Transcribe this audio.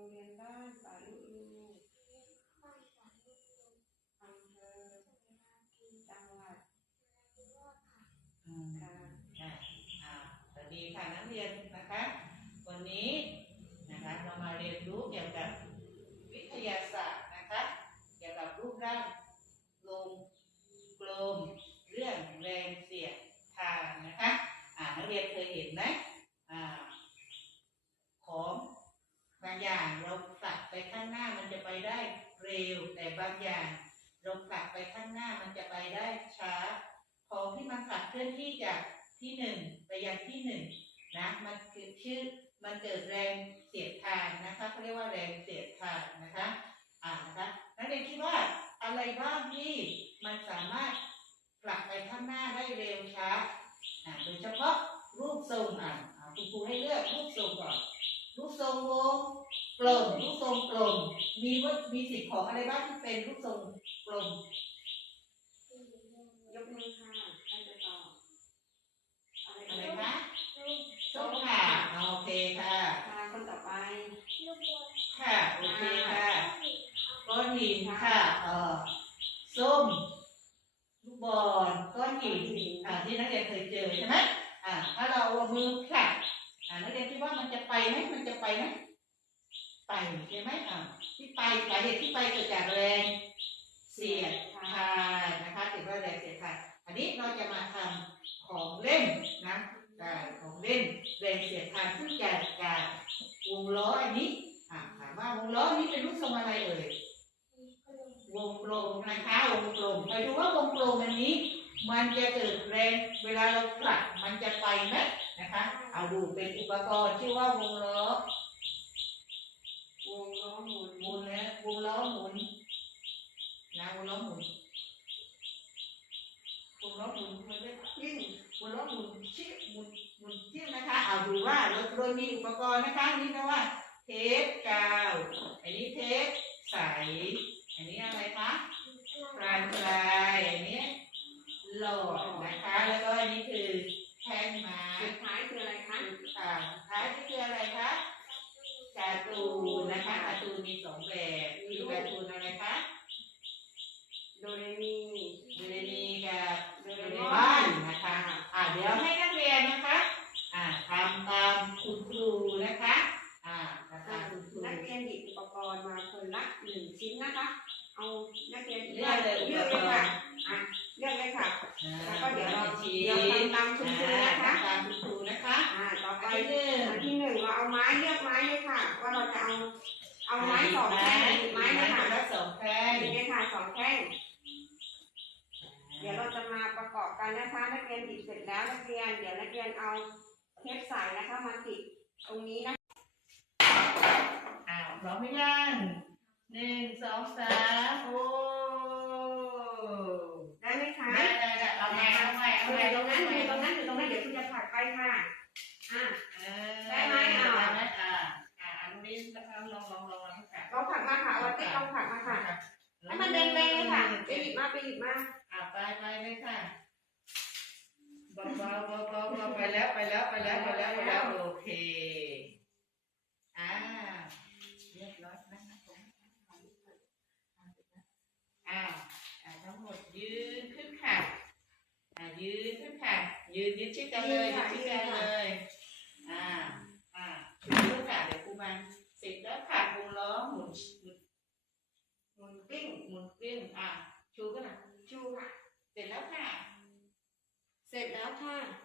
รงเรียนบ้านป่าลุลูอำเภอจังหวัดค่ะอะอ่าสวัสดีค่ะนักเรียนนะคะ วันนี้นะคะเรามาเรียนรู้เกี่ยวกับวิทยาศาสตร์นะคะ เกี่ยวกับรูปร่างลงกลมเรื่องแรงเสียดทานนะคะ อ่านักเรียนเคยเห็นไหมอ่าของ อย่างเราผลักไปข้างหน้ามันจะไปได้เร็ว แต่บางอย่างเราผลักไปข้างหน้ามันจะไปได้ช้า ของที่มันผลักเคลื่อนที่จากที่หนึ่งไปยังที่หนึ่งนะมันคือชื่อมันเกิดแรงเสียดทานนะคะเขาเรียกว่าแรงเสียดทานนะคะอ่านะคะนักเรียนคิดว่าอะไรบ้างที่มันสามารถผลักไปข้างหน้าได้เร็วช้าโดยเฉพาะรูปทรงอะคุณครูให้เลือกรูปทรงก่อนรูปทรงวง กลมรูปทรงกลมมีวัตมีสิ่งของอะไรบ้างที่เป็นรูปทรงกลมยกมือค่ะใครจะตอบอะไรอะไรคะคะส้มค่ะโอเคค่ะค่ะคนต่อไปค่ะโอเคค่ะก้อนหินค่ะเอ่อส้มลูกบอลก้อนหินอ่าที่นักเรียนเคยเจอใช่ไหมอ่าถ้าเราเอามือ ไปใช่ไหมอ่าที่ไปสาเหตุที่ไปเกิดจากแรงเสียดทานนะคะถือว่าแรงเสียดทานอันนี้เราจะมาทำของเล่นนะอ่ของเล่นแรงเสียดทานซึ่งจากจากวงล้ออันนี้อ่าถามว่าวงล้อนี้เป็นรูปทรงอะไรเอ่ยวงกลมนะคะวงกลมไปดูว่าวงกลมอันนี้ มันจะเกิดแรงเวลาเราผลักมันจะไปไหมนะคะ เอาดูเป็นอุปกรณ์ชื่อว่าวงล้อ วงล้อหมุนหมุนนะวงล้อหมุนนะวงล้อหมุนวงล้อหมุนมันจะยิ่งวงล้อหมุนชิบหมุนหมุนชิบนะคะเอาดูว่าเราโดยมีอุปกรณ์นะคะนี่นะว่า เทปกาวอันนี้เทปใสอันนี้อะไรคะปลายปลายอันนี้หลอดนะคะ แล้วก็อันนี้คือแท่งไม้ สุดท้ายคืออะไรคะ อ่าท้ายนี่คืออะไรคะการ์ตูนนะคะการ์ตูนมีสองแบบคือการ์ตูนอะไรคะ โดเรมี โดเรมีกับ โด โด เร เร ม ม อ อน นนะคะ อ่าเดี๋ยวให้นักเรียนนะคะ อ่าทำตามคุณครูนะคะ อ่าทำตามคุณครู นักเรียนหยิบอุปกรณ์มาคนละหนึ่งชิ้นนะคะ เอานักเรียน เลือกเลยอุเลืปอกกเลยรค่ะณ์อะเลือกเลยค่ะอ่าแล้วก็เดี๋ยวเราชี้เดี๋ยวทำตามคุณครูนะคะอ่าทำตามคุณครูนะคะอ่าต่อไปไปหนึ่งอันที่หนึ่งเราเอาไม้เลือกไม้เลยค่ะ ว่าเราจะเอาเอาไม้สองแท่งหยิบไม้เลยค่ะละสองแท่งนี่เลยค่ะสองแท่งเดี๋ยวเราจะมาประกอบกันนะคะนักเรียนหยิบเสร็จแล้วนักเรียนเดี๋ยวนักเรียนเอาเทปใสนะคะมาติดตรงนี้นะอ้าวพร้อมหรือยังหนึ่งสองสามโอ้ หยิบมาไปหยิบมาอ่าไปไปเลยค่ะเบาเบาเบาเบาเบาไปแล้วไปแล้วไปแล้วไปแล้วไปแล้วโอเคอ่าเรียบร้อยนะคะผมอ่าอ่าทั้งหมดยืนขึ้นค่ะอ่ายืนขึ้นค่ะ ยืนยืนชิดกันเลยยืนชิดกันเลย อ่า อ่าชูค่ะเดี๋ยวครูมาเสร็จแล้วค่ะวงล้อหมุนหมุน หมุนปิ้ง หมุนกลิ้งอ่าชูกันนะ ชูค่ะ เสร็จแล้วค่ะ เสร็จแล้วค่ะ